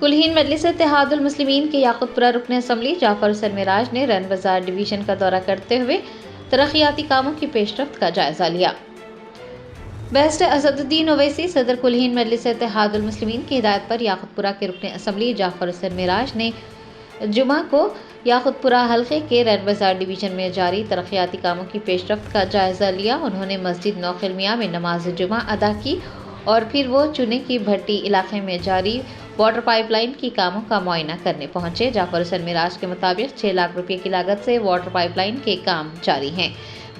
कुलहीन मजलिस इत्तेहादुल मुस्लिमीन के याकुतपुरा रुकन असम्बली जाफर सरमेराज ने रन बाजार डिवीज़न का दौरा करते हुए तरक्याती कामों की पेशरफ्त का जायजा लिया। बैरिस्टर असदुद्दीन ओवैसी सदर कुलहीन मजलिस इत्तेहादुल मुस्लिमीन की हिदायत पर याकुतपुरा के रुकन असम्बली जाफर सरमेराज ने जुमा को याकुतपुरा हल्के के रन बाजार डिवीज़न में जारी तरक्याती कामों की पेशरफ्त का जायजा लिया। उन्होंने मस्जिद नौखिलमिया में नमाज जुमा अदा की और फिर वो चुने की भट्टी इलाके में जारी वाटर पाइपलाइन की कामों का मुआयना करने पहुंचे। जाफर सरमेराज के मुताबिक 6 लाख रुपए की लागत से वाटर पाइपलाइन के काम जारी हैं।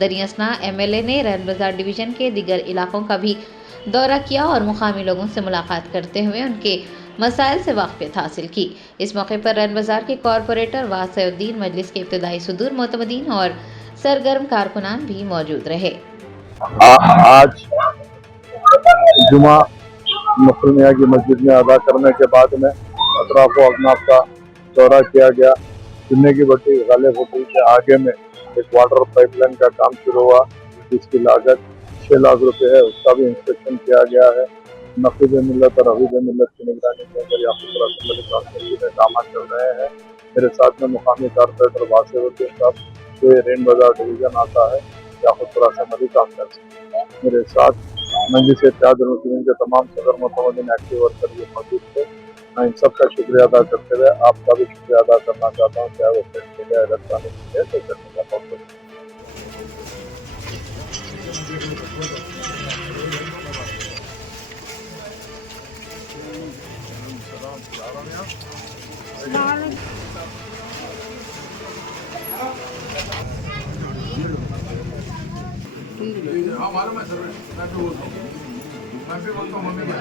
दरियासना एमएलए ने रन बाजार डिवीज़न के दीगर इलाकों का भी दौरा किया और मुकामी लोगों से मुलाकात करते हुए उनके मसाइल से वाक़फ़ियत हासिल की। इस मौके पर रन बाजार के कॉरपोरेटर वासिउद्दीन, मजलिस के इब्तिदाई सुदूर मोतमदीन और सरगर्म कारकुनान भी मौजूद रहे। आज जुमा मुस्लिमिया की मस्जिद में अदा करने के बाद में अतराफ व अजनाब का दौरा किया गया। चुन्ने की भट्टी गाले फुटी के आगे में एक वाटर पाइपलाइन का काम शुरू हुआ जिसकी लागत 6 लाख रुपए है। उसका भी इंस्पेक्शन किया गया है। नक़ीब मिल्लत और हबीब मिल्लत की निगरानी के अंदर याकुतपुरा असम्बली में काम चल रहे हैं। मेरे साथ में मुकामी कारपोरेटर वासिउद्दीन साहब, जो रेन बाजार डिवीज़न आता है, याकुतपुरा असम्बली काम कर सकते हैं। मेरे साथ मजलिस इत्तेहादुल मुस्लिमीन के तमाम सदर मोतमदीन एक्टिव वर्कर ये मौजूद थे। मैं इन सब का शुक्रिया अदा करते हुए आपका भी शुक्रिया अदा करना चाहता हूँ, चाहे वो print media, electronic media, social media. बहुत हाँ मालूम है सर, मैं भी बोलता हूँ मम्मी में।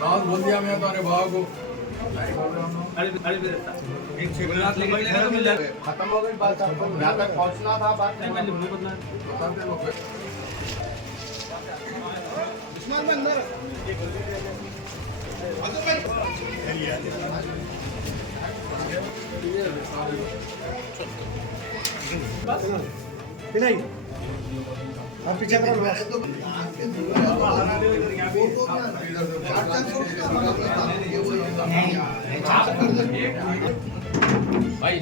रात बोल दिया मैं तुम्हारे भाव को। खत्म हो गई बात, यहाँ तक पहुँचना था बात बताते लोग। आप पीछे करो भाई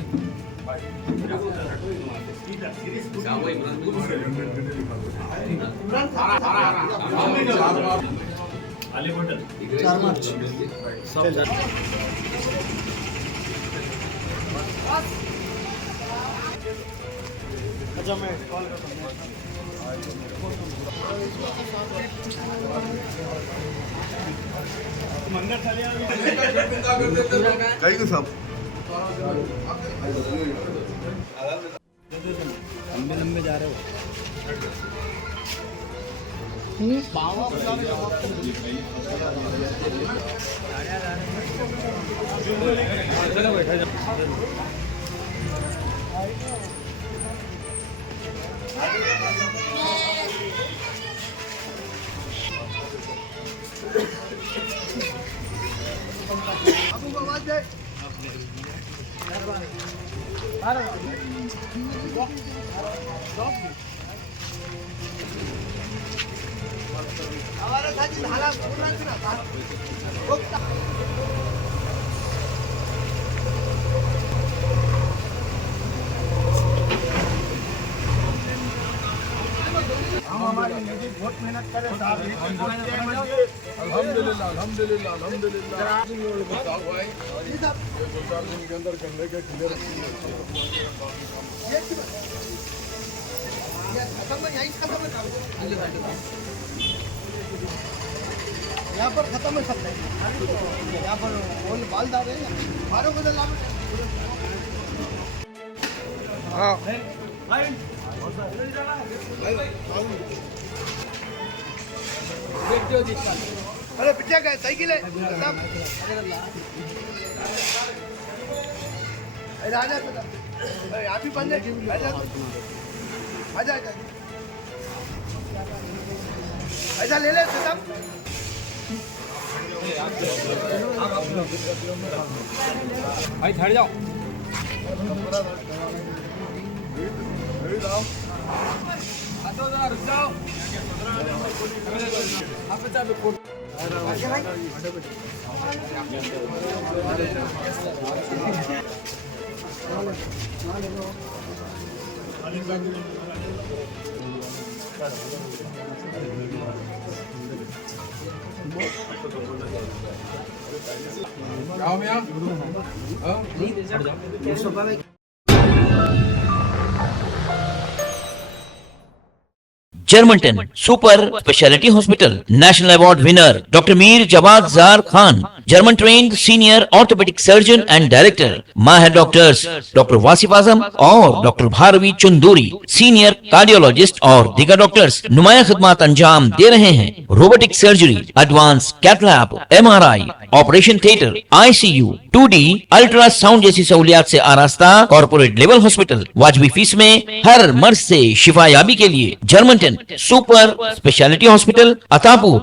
अच्छा मैं कॉल करता हूँ। सब लंबे लंबे जा रहे हो। हमारा साथी ढाला पूरा ना हम हमारे लिए बहुत मेहनत करे साहब। अल्हम्दुलिल्लाह अल्हम्दुलिल्लाह अल्हम्दुलिल्लाह। बताओ भाई, ये 2-4 दिन के अंदर करने के क्लियर यहाँ पर खत्म है सब। यहाँ पर बाल डाल रहे हैं मारो को हाँ अरे पीछे गए साइकिल है आजा यहाँ भी बंद है। आजा ऐसा ले ले सब भाई ठहर जाओ। आओ मियां। Germanton super speciality hospital national award winner doctor Mir Jawad Zar Khan, German trained senior orthopaedic surgeon and director, माहिर डॉक्टर्स डॉक्टर वासिफ आजम और doctor Bharavi Chanduri, senior cardiologist और दीगर डॉक्टर्स नुमाया खिदमत अंजाम दे रहे हैं। Robotic surgery, advance cath lab, MRI, operation theatre, ICU, 2D ultrasound जैसी सहूलियात से आरास्ता कॉर्पोरेट लेवल हॉस्पिटल। वाजबी फीस में हर मर्ज से शिफायाबी के लिए Germanton super speciality hospital, Attapur,